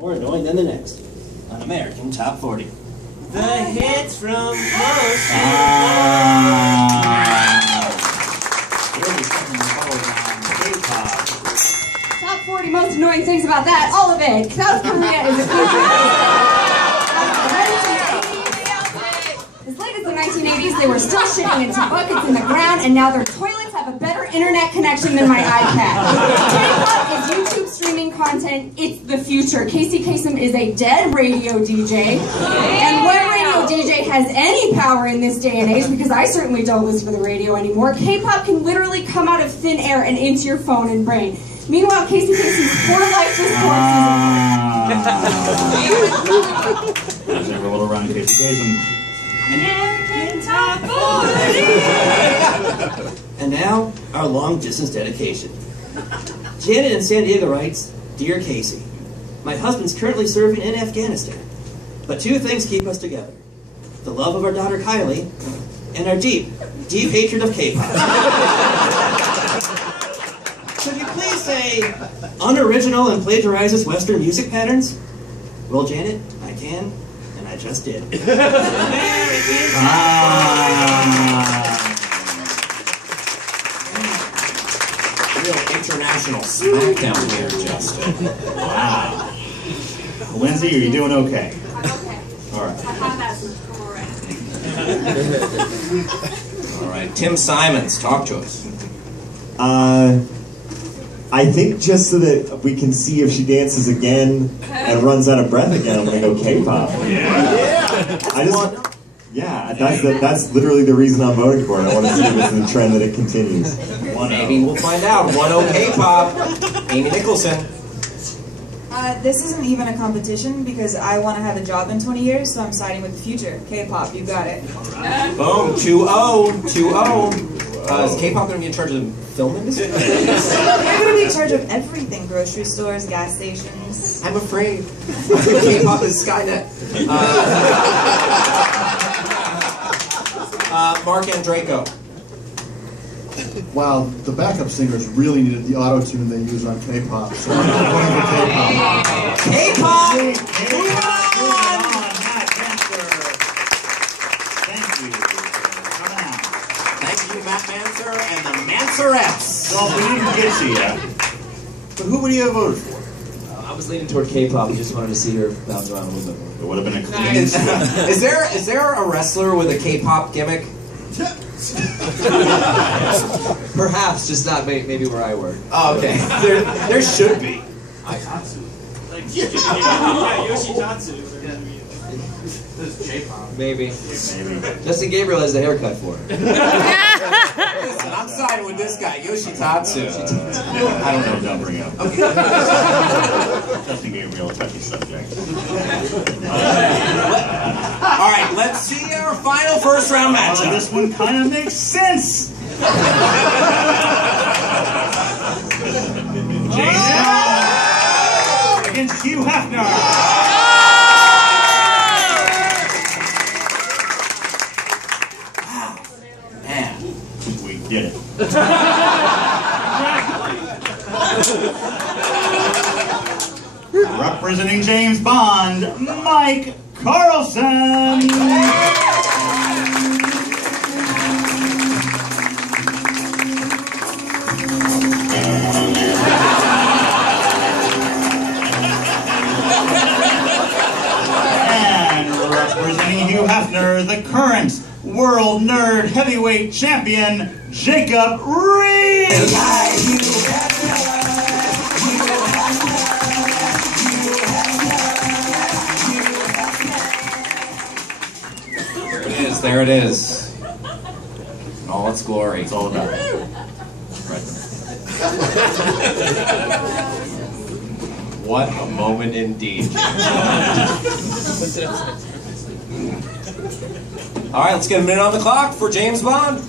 More annoying than the next. An American Top 40. The hits from Coast Top 40 most annoying things about that, all of it. South Korea is a country. As late as the 1980s, they were still shitting into buckets in the ground, and now their toilets have a better internet connection than my iPad. K-pop is YouTube streaming content. It's the future. Casey Kasem is a dead radio DJ. And when radio DJ has any power in this day and age, because I certainly don't listen to the radio anymore, K-pop can literally come out of thin air and into your phone and brain. Meanwhile, Casey Kasem's poor life just corpses. There's every little around Casey Kasem. American Top 40! And now, our long-distance dedication. Janet in San Diego writes, Dear Casey, my husband's currently serving in Afghanistan, but two things keep us together. The love of our daughter Kylie, and our deep, deep hatred of K-pop. Could you please say, unoriginal and plagiarizes Western music patterns? Well, Janet, I can, and I just did. International smackdown here, Justin. Wow. Lindsay, are you doing okay? I'm okay. All right. I have asthma. I'm alright. All right, Tim Simons, talk to us. I think just so that we can see if she dances again and runs out of breath again, I'm gonna go K-pop. That's literally the reason I'm voting for it. I want to see if it's the trend that it continues. Maybe we'll find out. 1-0 K-pop. Amy Nicholson. This isn't even a competition because I want to have a job in 20 years, so I'm siding with the future. K-pop, you got it. Boom. 2-0. 2-0. Is K-pop going to be in charge of filming this? They're going to be in charge of everything. Grocery stores, gas stations. I'm afraid. K-pop is Skynet. Mark Andreyko. Wow, the backup singers really needed the auto-tune they use on K-pop, so I'm voting for K-pop. K-pop! Thank you, Matt Manser and the Manserettes. Well, we didn't get you yet. But who would you have voted for? I was leaning toward K-pop. I just wanted to see her bounce around a little bit more. It would have been a clean sweep. Is there a wrestler with a K-pop gimmick? Perhaps, just not maybe where I work. Oh, okay. There should be. Like Yoshitatsu. Maybe. Justin Gabriel has the haircut for her. Listen, I'm siding with this guy, Yoshitatsu. I don't know. Don't bring up. Okay. Justin Gabriel, touchy subject. All right, let's see our final first round matchup. This one kind of makes sense. James against Hugh Hefner. We did it. Representing James Bond, Mike Carlson. And representing Hugh Hefner, the current World Nerd Heavyweight Champion, Jacob Reed! There it is. In all its glory. It's all about it. Right. What a moment indeed. All right, let's get a minute on the clock for James Bond.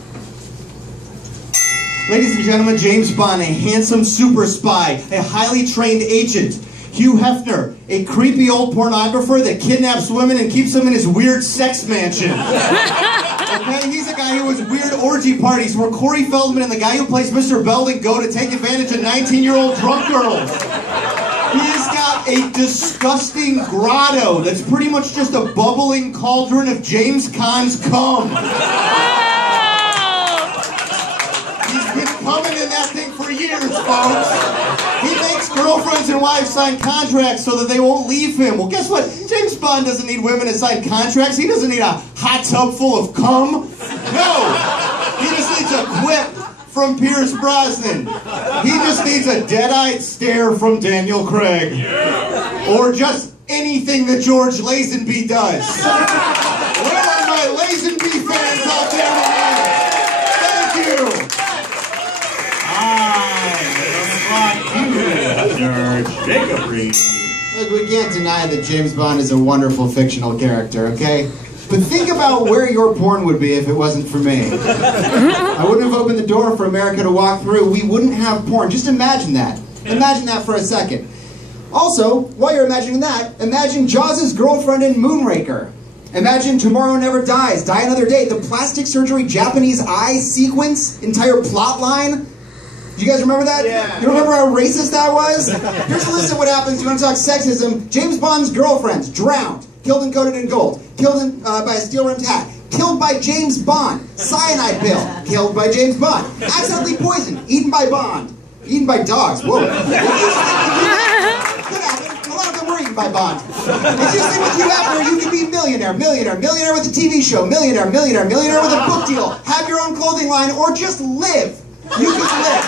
Ladies and gentlemen, James Bond, a handsome super spy, a highly trained agent. Hugh Hefner, a creepy old pornographer that kidnaps women and keeps them in his weird sex mansion. Okay, he's a guy who has weird orgy parties where Corey Feldman and the guy who plays Mr. Belding go to take advantage of 19-year-old drunk girls. He's got a disgusting grotto that's pretty much just a bubbling cauldron of James Caan's cum. He's been coming in that thing for years, folks. He makes girlfriends and wives sign contracts so that they won't leave him. Well, guess what? James Bond doesn't need women to sign contracts. He doesn't need a hot tub full of cum. No. He just needs a quip from Pierce Brosnan. He just needs a dead-eyed stare from Daniel Craig. Or just anything that George Lazenby does. Where are my Lazenby fans out there tonight? Thank you. Jacob Reed. Look, we can't deny that James Bond is a wonderful fictional character, okay? But think about where your porn would be if it wasn't for me. I wouldn't have opened the door for America to walk through. We wouldn't have porn. Just imagine that. Imagine that for a second. Also, while you're imagining that, imagine Jaws' girlfriend in Moonraker. Imagine Tomorrow Never Dies, Die Another Day, the plastic surgery Japanese eye sequence, entire plot line. Do you guys remember that? Yeah. You remember how racist that was? Here's a list of what happens. You want to talk sexism? James Bond's girlfriends, drowned, killed and coated in gold, killed by a steel-rimmed hat, killed by James Bond, cyanide pill, killed by James Bond, accidentally poisoned, eaten by Bond, eaten by dogs. Whoa. Could happen. A lot of them were eaten by Bond. It's usually with you after you can be millionaire, millionaire, millionaire with a TV show, millionaire, millionaire, millionaire with a book deal, have your own clothing line, or just live. You can live.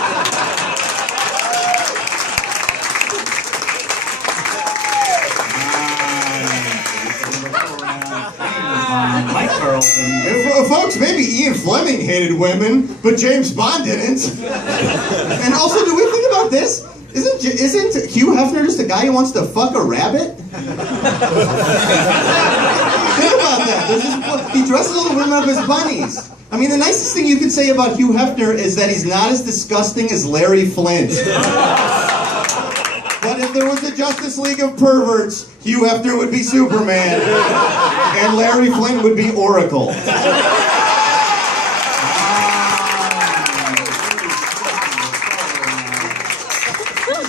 Folks, maybe Ian Fleming hated women, but James Bond didn't. And also, do we think about this? Isn't Hugh Hefner just a guy who wants to fuck a rabbit? Think about that. He dresses all the women up as bunnies. I mean, the nicest thing you could say about Hugh Hefner is that he's not as disgusting as Larry Flint. But if there was a Justice League of perverts, Hugh Hefner would be Superman, and Larry Flint would be Oracle. First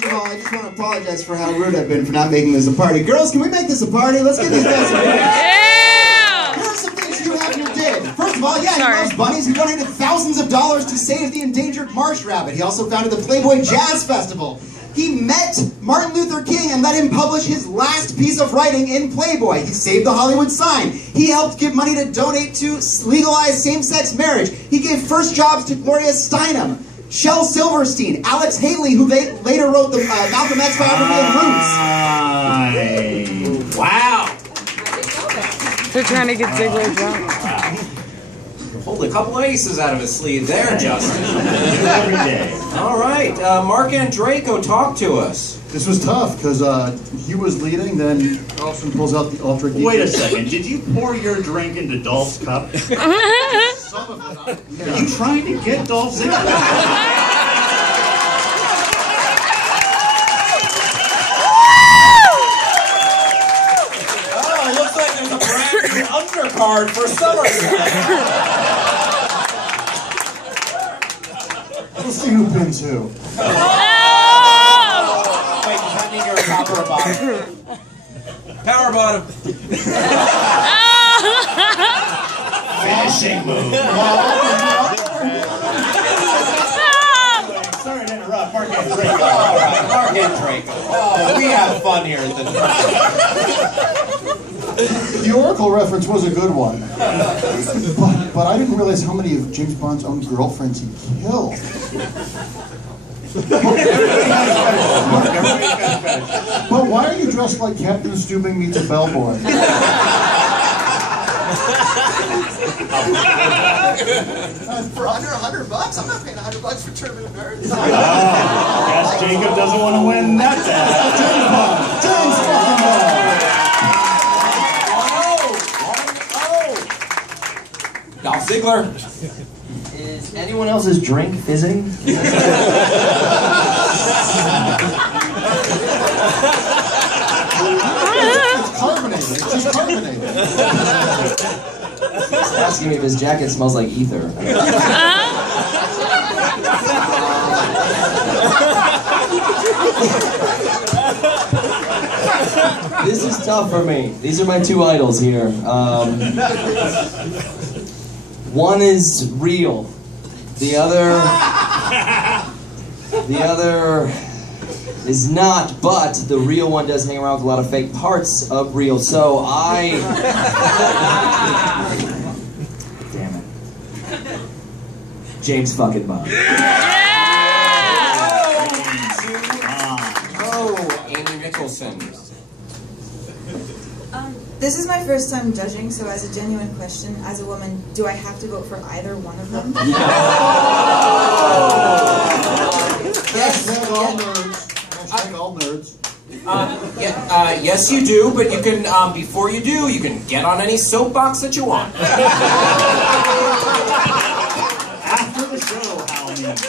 of all, I just want to apologize for how rude I've been for not making this a party. Girls, can we make this a party? Let's get these guys some Here are some things Hugh Hefner did. First of all, yeah, he loves bunnies. He donated thousands of dollars to save the endangered marsh rabbit. He also founded the Playboy Jazz Festival. He met Martin Luther King and let him publish his last piece of writing in Playboy. He saved the Hollywood sign. He helped give money to donate to legalize same-sex marriage. He gave first jobs to Gloria Steinem, Shel Silverstein, Alex Haley, who later wrote the Malcolm X biography in Roots. Wow. They're trying to get Ziggler drunk. Pulled a couple of aces out of his sleeve there, Justin. Every day. All right, Mark Andraco, talk to us. This was tough because he was leading, then Carlson pulls out the Ultra Geek. Wait a second, did you pour your drink into Dolph's cup? Some of it. Are you trying to get Dolph Ziggler? Undercard for SummerSlam. Let's see who pins who. Wait, does that mean you're a power bottom? Power bottom. Finishing move. Sorry to interrupt, Mark Andraco. All right, Mark Andraco. Oh, we have fun here at the The Oracle reference was a good one. But I didn't realize how many of James Bond's own girlfriends he killed. But why are you dressed like Captain Stubing meets a bellboy? For under $100, I'm not paying $100 for Tournament of Nerds. Guess Jacob doesn't want to win that. James Bond! James fucking Bond! Dolph Ziggler. Is anyone else's drink fizzing? It's carbonated. It's just carbonated. He's asking me if his jacket smells like ether. This is tough for me. These are my two idols here. One is real. The other is not, but the real one does hang around with a lot of fake parts of real. So damn it. James fucking Bond. Amy Nicholson. This is my first time judging, so as a genuine question, as a woman, do I have to vote for either one of them? Hashtag all nerds. Hashtag all nerds. Yes, you do, but you can, before you do, you can get on any soapbox that you want. After the show, Hal means.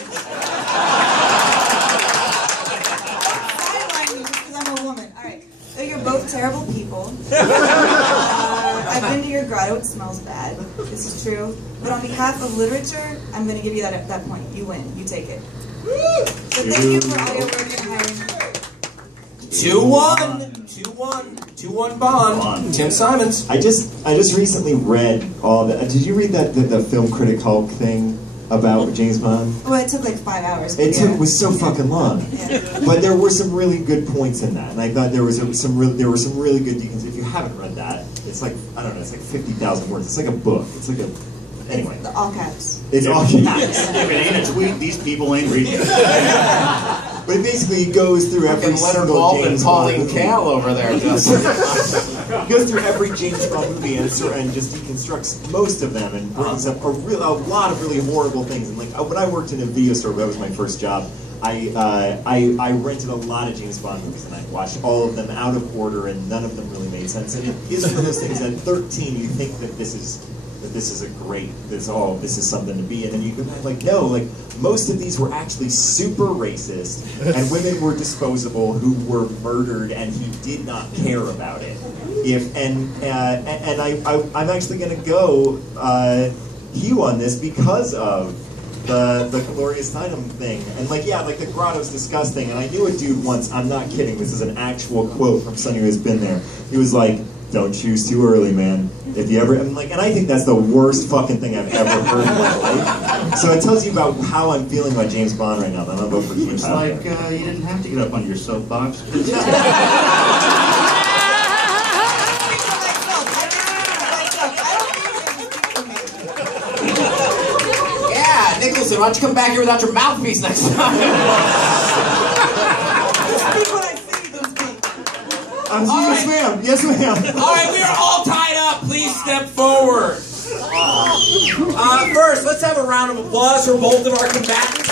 Sideline me just because I'm a woman. Alright. So you're both terrible people. I've been to your grotto, it smells bad. This is true. But on behalf of literature, I'm going to give you that point. You win. You take it. So thank you for all your work and hiring. 2-1 Bond. Tim Simons. I just recently read all the. Did you read the Film Critic Hulk thing about James Bond? Well, it took like 5 hours. It was so fucking long, but there were some really good points in that, and I thought there were some really good. If you haven't read that, it's like I don't know, it's like 50,000 words. It's like a book. It's like a anyway. It's all caps. It's all caps. If it ain't a tweet, these people ain't reading it. But basically, it goes through every single James Bond movie. Cal over there. Just. It goes through every James Bond movie and just deconstructs most of them and brings up a lot of really horrible things. And like when I worked in a video store, that was my first job. I rented a lot of James Bond movies and I watched all of them out of order, and none of them really made sense. And it is one of those things. At 13, you think that this is something to be, and then you go back like, no, like most of these were actually super racist, and women were disposable who were murdered, and he did not care about it. I'm actually going to go Hugh on this because of the Glorious Time thing, and like the grotto's disgusting. And I knew a dude once. I'm not kidding. This is an actual quote from someone who has been there. He was like, "Don't choose too early, man. If you ever," and I think that's the worst fucking thing I've ever heard in my life. So it tells you about how I'm feeling about James Bond right now. Then I'm vote for Hugh. It's like you didn't have to get up on your soapbox. Yeah, Nicholson, why don't you come back here without your mouthpiece next time? Yes, ma'am. Yes, ma'am. All right, we are all tied up. Please step forward. First, let's have a round of applause for both of our combatants.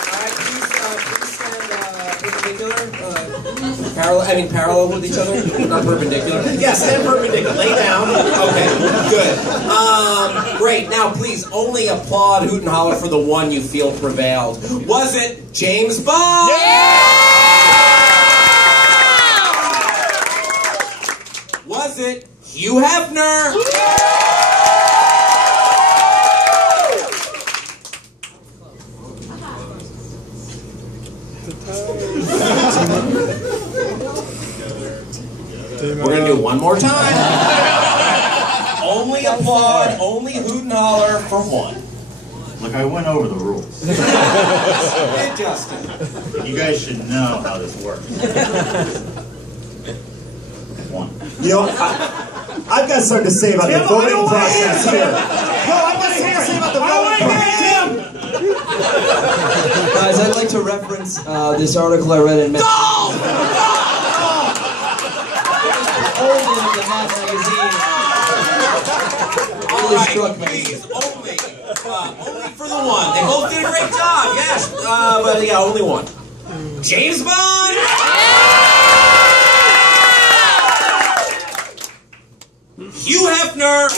All right, please stand perpendicular. Parallel with each other, not perpendicular. Yeah, stand perpendicular. Lay down. Okay, good. Great. Now, please only applaud, hoot and holler for the one you feel prevailed. Was it James Bond? Yeah! Was it Hugh Hefner? We're going to do it one more time. Only applaud, only hoot and holler for one. Look, I went over the rules. Hey, Justin. You guys should know how this works. One. You know, I've got something to say about the voting process here. No, I've got something to say about the voting process. Guys, I'd like to reference this article I read in Dolph! Old in the Mad magazine. Really struck me. Please, only for the one. They both did a great job, yes. But yeah, only one. James Bond! Hugh Hefner!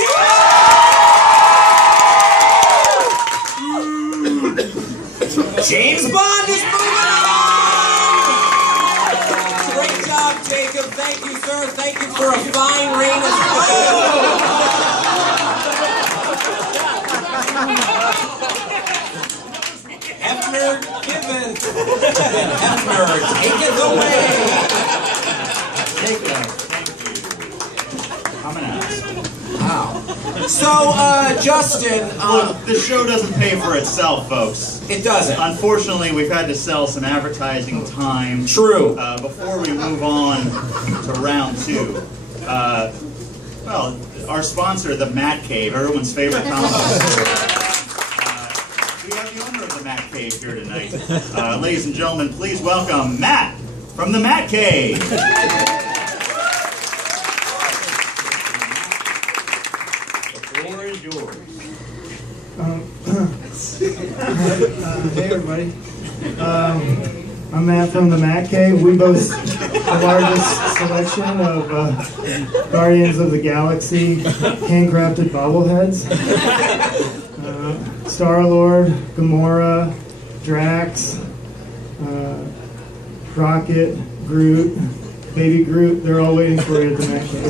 James Bond is moving on! Great job, Jacob. Thank you, sir. Thank you for a fine reign as Hefner given. Hefner, take it away. Take that. Thank you. Coming out. Wow. So, Justin, Look, the show doesn't pay for itself, folks. it doesn't. Unfortunately, we've had to sell some advertising time. True. Before we move on to round two. Well, our sponsor, the Matt Cave, everyone's favorite comic book store. We have the owner of the Matt Cave here tonight. Ladies and gentlemen, please welcome Matt from the Matt Cave. The floor is yours. Hey everybody. I'm Matt from the Matt Cave. We boast the largest selection of Guardians of the Galaxy handcrafted bobbleheads. Star-Lord, Gamora, Drax, Rocket, Groot, Baby Groot, they're all waiting for you at the Matt Cave.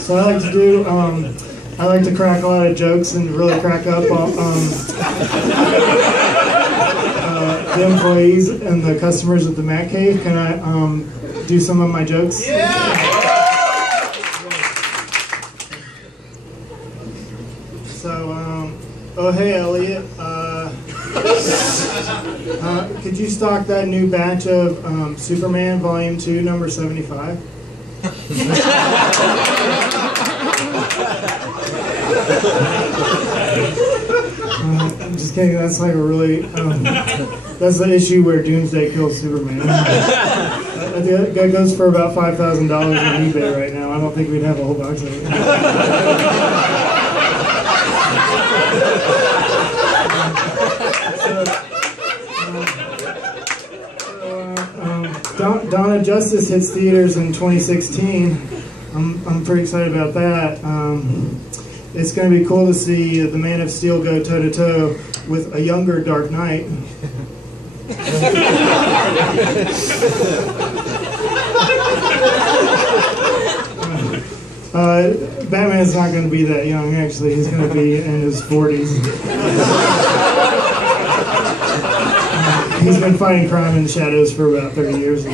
So I like to do, I like to crack a lot of jokes and really crack up the employees and the customers at the Matt Cave. Can I do some of my jokes? Yeah! So, oh hey Elliot, could you stock that new batch of Superman Volume 2, number 75? I'm just kidding, that's like a really, that's the issue where Doomsday kills Superman. That goes for about $5,000 on eBay right now. I don't think we'd have a whole box of it. Dawn of Justice hits theaters in 2016. I'm pretty excited about that. It's going to be cool to see the Man of Steel go toe-to-toe with a younger Dark Knight. Batman's not going to be that young, actually. He's going to be in his 40s. He's been fighting crime in the shadows for about 30 years at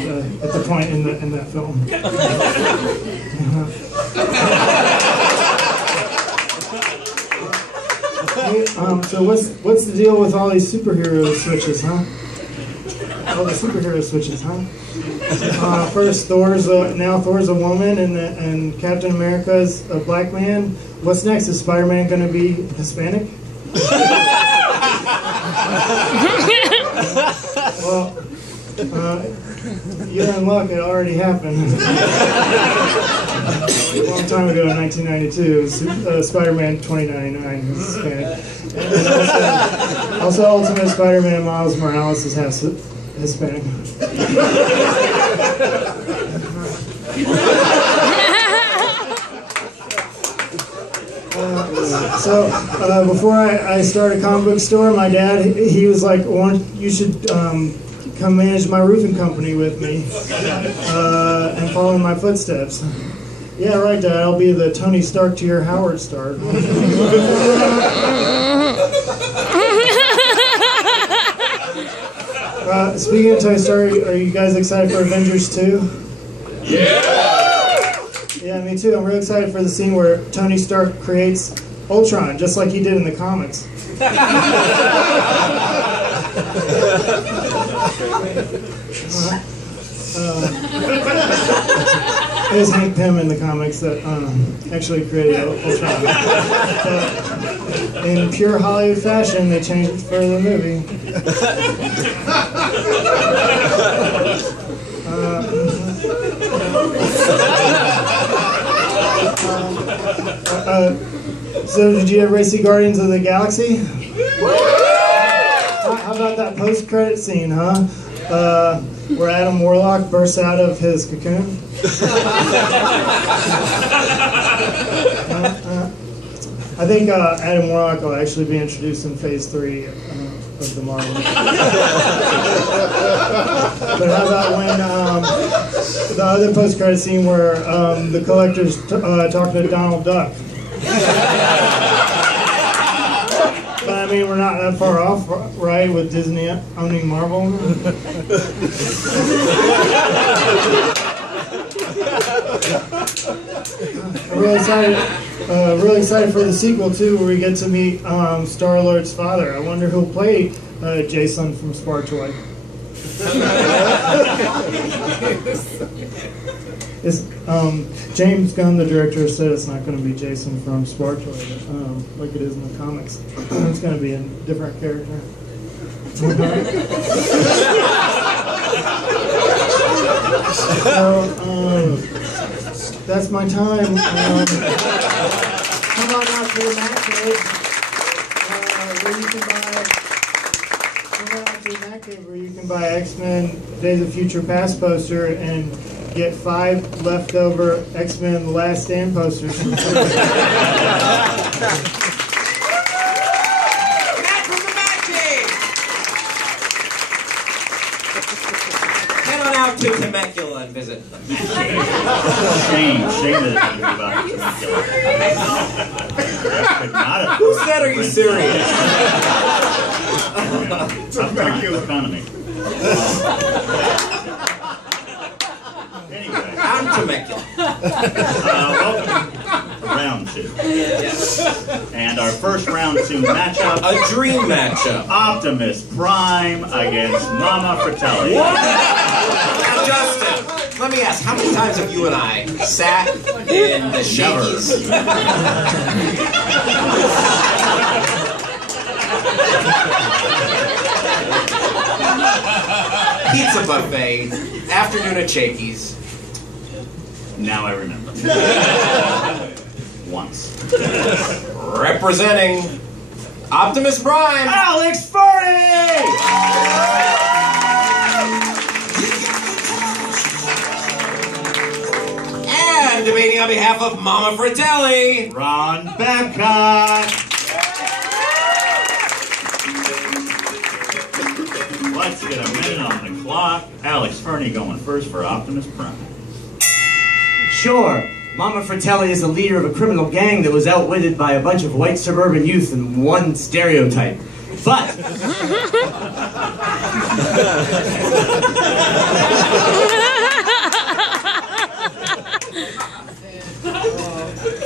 the point in that film. So what's the deal with all these superhero switches, huh? All the superhero switches, huh? First, now Thor's a woman, and Captain America's a black man. What's next? Is Spider-Man going to be Hispanic? Well, you're in luck. It already happened. A long time ago, in 1992, Spider-Man 2099 is Hispanic. And also Ultimate Spider-Man Miles Morales is half Hispanic. So before I started a comic book store, my dad, he was like, you should come manage my roofing company with me and follow in my footsteps. Yeah, right, Dad, I'll be the Tony Stark to your Howard Stark. Speaking of Toy Story, are you guys excited for Avengers 2? Yeah! Yeah, me too. I'm real excited for the scene where Tony Stark creates Ultron, just like he did in the comics. It was Hank Pym in the comics that actually created Ultron. But in pure Hollywood fashion, they changed it for the movie. So did you ever see Guardians of the Galaxy? How about that post-credit scene, huh? Where Adam Warlock bursts out of his cocoon? I think Adam Warlock will actually be introduced in Phase 3 of the Marvel. But how about when the other post-credit scene where the Collector's talking to Donald Duck? But I mean, we're not that far off, right, with Disney owning Marvel? I'm really excited for the sequel, too, where we get to meet Star-Lord's father. I wonder who'll play Jason from Spartoy. James Gunn, the director, said it's not going to be Jason from Spartoy, like it is in the comics. It's going to be a different character. So, that's my time. Come on out to the Mac Cave, where you can buy. Come on out to the Mac Cave, where you can buy X-Men Days of Future Past poster and get 5 leftover X-Men The Last Stand posters. Matt from the Mac Cave. Head on out to Temecula and visit. Shame that it had to be about Temecula. Who said, are you serious? Temecula economy. Anyway. I'm Temecula. Welcome to round 2. Yes. And our first round 2 matchup. A dream matchup. Optimus Prime against Mama Fratelli. Now, Justin, let me ask, how many times have you and I sat in the Shakey's? Pizza buffet, afternoon at Shakey's. Now I remember. Once. Representing Optimus Prime, Alex Furley! and debating on behalf of Mama Fratelli, Ron Babcock. Let's get a minute on the clock. Alex Fernie going first for Optimus Prime. Sure, Mama Fratelli is the leader of a criminal gang that was outwitted by a bunch of white suburban youth in one stereotype. But...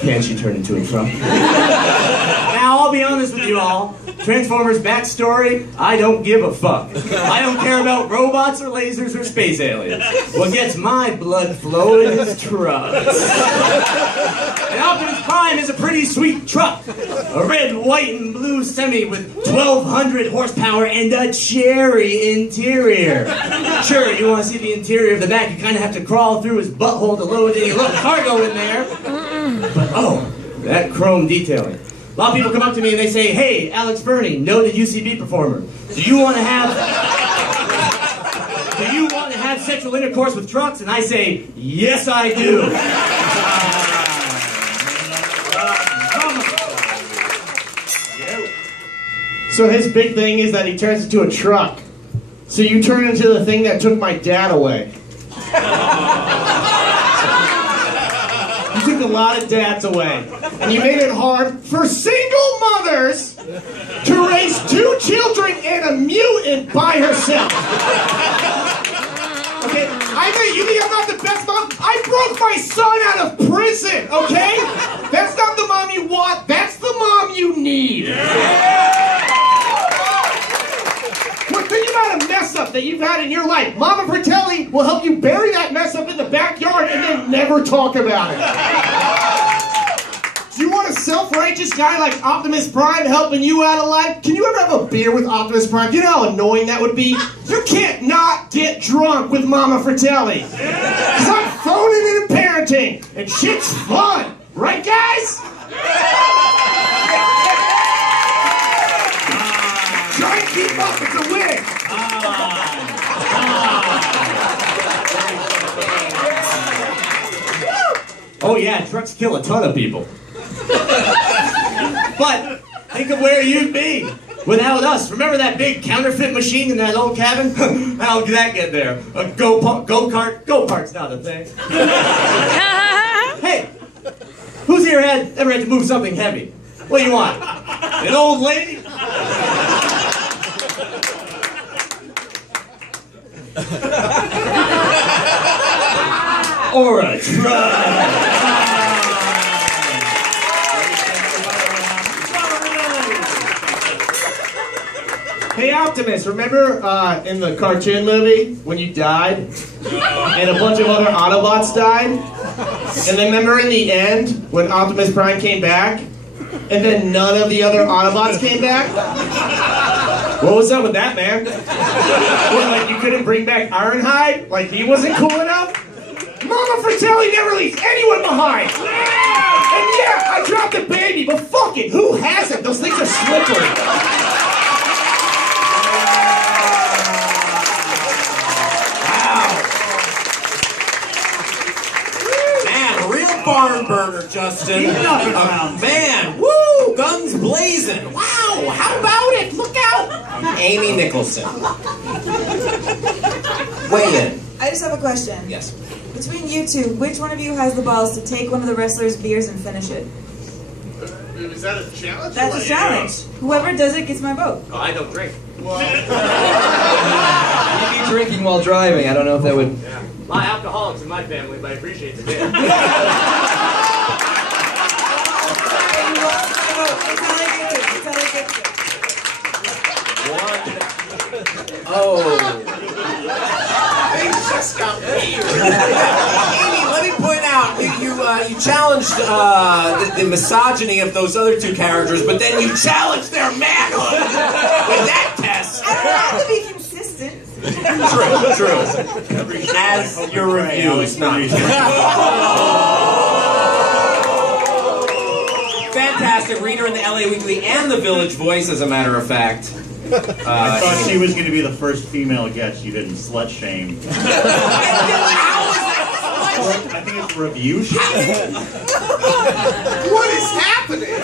Can she turn into a truck? Now, I'll be honest with you all. Transformers backstory, I don't give a fuck. I don't care about robots or lasers or space aliens. What gets my blood flowing is trucks. And Optimus Prime is a pretty sweet truck. A red, white, and blue semi with 1,200 horsepower and a cherry interior. Sure, you want to see the interior of the back, you kind of have to crawl through his butthole to load any little cargo in there. But oh, that chrome detailing. A lot of people come up to me and they say, "Hey, Alex Fernie, noted UCB performer, do you want to have sexual intercourse with trucks?" And I say, "Yes, I do." So his big thing is that he turns into a truck. So you turn into the thing that took my dad away. You took a lot of dads away. And you made it hard for single mothers to raise 2 children and a mutant by herself. Okay, I know you think I'm not the best mom. I broke my son out of prison, okay? That's not the mom you want. That's the mom you need. Well, think about a mess up that you've had in your life. Mama Fratelli will help you bury that mess up in the backyard and then never talk about it. Do you want a self-righteous guy like Optimus Prime helping you out of life? Can you ever have a beer with Optimus Prime? Do you know how annoying that would be? You can't not get drunk with Mama Fratelli. Because I'm phoning it and parenting, and shit's fun. Right, guys? Try and keep up, it's a win. Oh yeah, trucks kill a ton of people. But think of where you'd be without us. Remember that big counterfeit machine in that old cabin? How did that get there? A go-kart's not a thing. Hey, who's here ever had to move something heavy? What do you want? An old lady? Or a try. Hey Optimus, remember in the cartoon movie when you died and a bunch of other Autobots died? And then remember in the end when Optimus Prime came back and then none of the other Autobots came back? What was up with that, man? What, like you couldn't bring back Ironhide? Like he wasn't cool enough? Mama Fratelli never leaves anyone behind! And yeah, I dropped a baby, but fuck it, who has it? Those things are slippery. Barn burner, Justin. Man, woo! Guns blazing. Wow, how about it? Look out! Amy Nicholson. Weigh in. I just have a question. Yes. Between you two, which one of you has the balls to take one of the wrestlers' beers and finish it? Is that a challenge? That's a challenge. Whoever does it gets my vote. Oh, I don't drink. You'd be drinking while driving. I don't know if that would... Yeah. A lot of alcoholics in my family, but I appreciate the beer. Oh. Things just got weird. Amy, let me point out, you challenged the misogyny of those other two characters, but then you challenged their manhood with that test. I don't have to be consistent. True. As your review is not. Fantastic reader in the LA Weekly and the Village Voice, as a matter of fact. I thought she was going to be the first female guest you didn't slut shame. I think it's review shame. What is happening?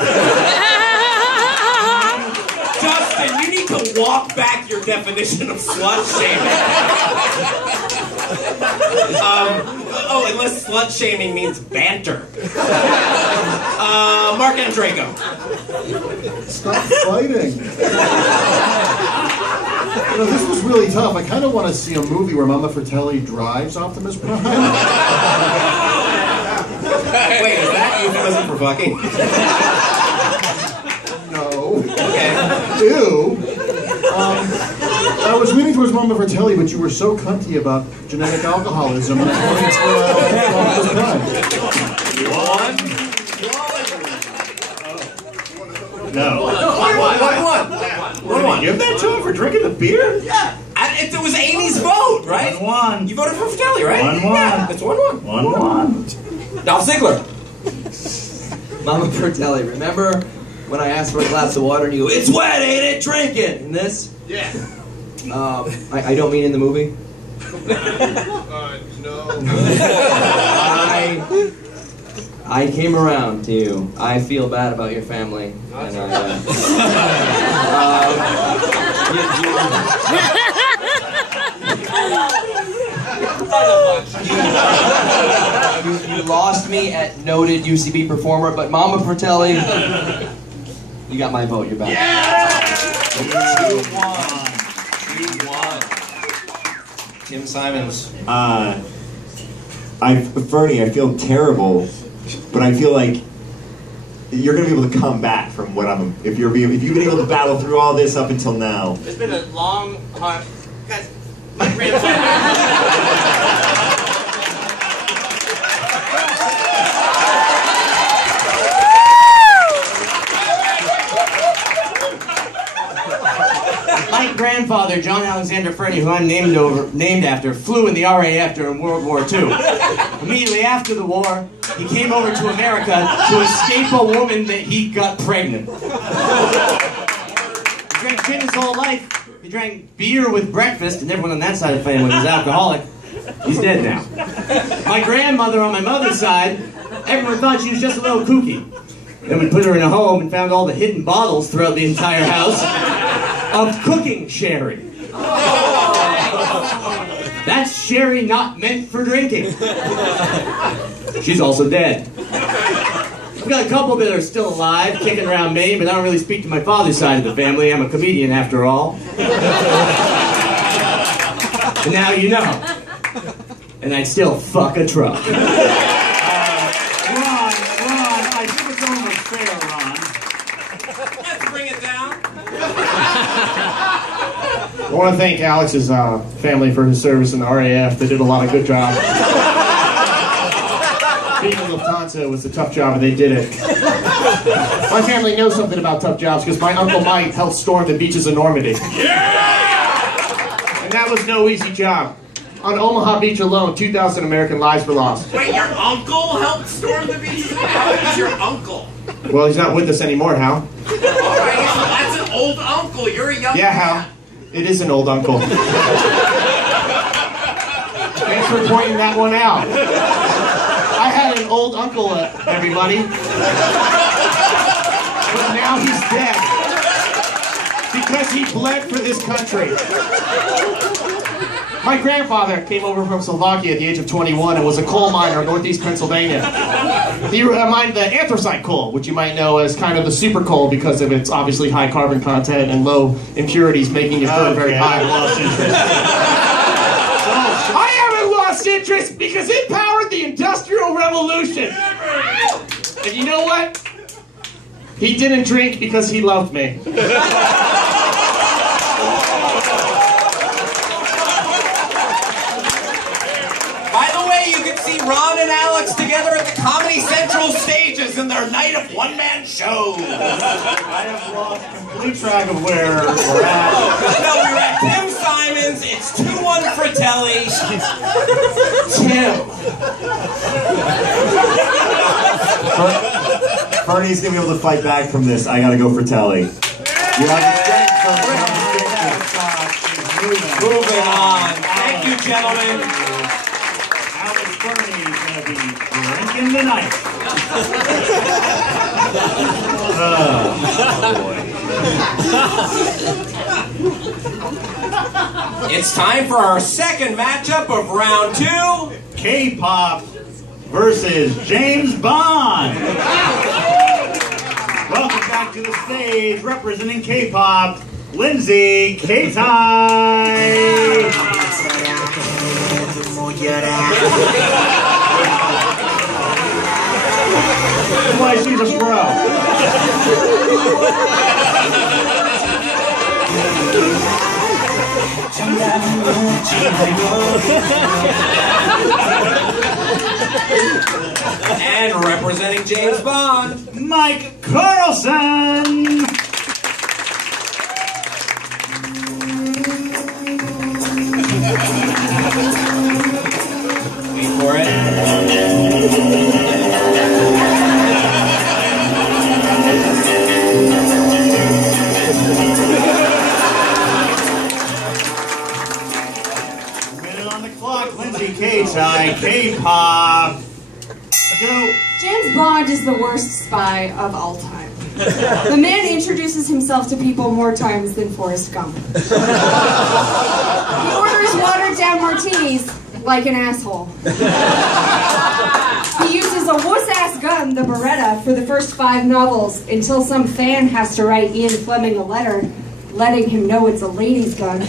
Justin, you need to walk back your definition of slut shaming. Oh, unless slut shaming means banter. Mark Andrego. Stop fighting. You know, this was really tough. I kind of want to see a movie where Mama Fratelli drives Optimus Prime. Wait, is that euphemism for fucking? No. Okay. Ew. I was leaning towards Mama Fratelli, but you were so cunty about genetic alcoholism. And I wanted to Optimus Prime. No. One. Give that to him for drinking the beer? Yeah. It was Amy's vote, right? 1-1. You voted for Fratelli, right? 1-1. Yeah, it's 1-1. 1-1. Dolph Ziggler. Mama Fratelli, remember when I asked for a glass of water and you go, "It's wet, ain't it? Drink it!" In this? Yeah. I don't mean in the movie. No. I came around to you. I feel bad about your family. And you lost me at noted UCB performer, but Mama Fratelli, you got my vote. You're back. Yeah! 2-1. Tim Simons. Fernie, I feel terrible, but I feel like you're gonna be able to come back from what I'm. If you've been able to battle through all this up until now. It's been a long, hard. Guys, my grandfather. My grandfather, John Alexander Fernie, who I'm named after, flew in the RAF during World War II. Immediately after the war, he came over to America to escape a woman that he got pregnant. He drank gin his whole life. He drank beer with breakfast, and everyone on that side of the family was alcoholic. He's dead now. My grandmother on my mother's side, everyone thought she was just a little kooky. Then we put her in a home and found all the hidden bottles throughout the entire house of cooking sherry. That's sherry not meant for drinking. She's also dead. I've got a couple that are still alive, kicking around Maine, but I don't really speak to my father's side of the family. I'm a comedian after all. And now you know. And I'd still fuck a truck. Ron, I think it's only fair, Ron. Let's bring it down. I want to thank Alex's family for his service in the RAF. They did a lot of good job. Being in Lufthansa was a tough job, and they did it. My family knows something about tough jobs because my Uncle Mike helped storm the beaches of Normandy. Yeah! And that was no easy job. On Omaha Beach alone, 2,000 American lives were lost. Wait, your uncle helped storm the beaches? How is your uncle? Well, he's not with us anymore, Hal. Alright, that's an old uncle. You're a young Yeah, man. Hal. It is an old uncle. Thanks for pointing that one out. I had an old uncle, everybody. But now he's dead. Because he bled for this country. My grandfather came over from Slovakia at the age of 21 and was a coal miner in northeast Pennsylvania. He mined the anthracite coal, which you might know as kind of the super coal because of its obviously high carbon content and low impurities, making it burn very high. I haven't lost interest because it powered the Industrial Revolution. And you know what? He didn't drink because he loved me. By the way, you can see Ron and Alex together at the Comedy Central stages in their night of one-man shows. I have lost complete track of where we're at. No, we were at Tim Simon's. It's 2-1 Fratelli. Tim. Bernie's gonna be able to fight back from this. I gotta go for Telly. You understand? Moving on. Thank you, gentlemen. Alex Bernie is going to be drinking tonight. It's time for our second matchup of round 2. K-pop versus James Bond. Welcome back to the stage, representing K-pop, Lindsay K-Time. That's why she's a pro. And representing James Bond, Mike Carlson. wait for it. Minute on the clock, Lindsay K-Time, K-pop. Go. James Bond is the worst spy of all time. The man introduces himself to people more times than Forrest Gump. He orders watered-down martinis like an asshole. He uses a wuss-ass gun, the Beretta, for the first 5 novels until some fan has to write Ian Fleming a letter letting him know it's a lady's gun.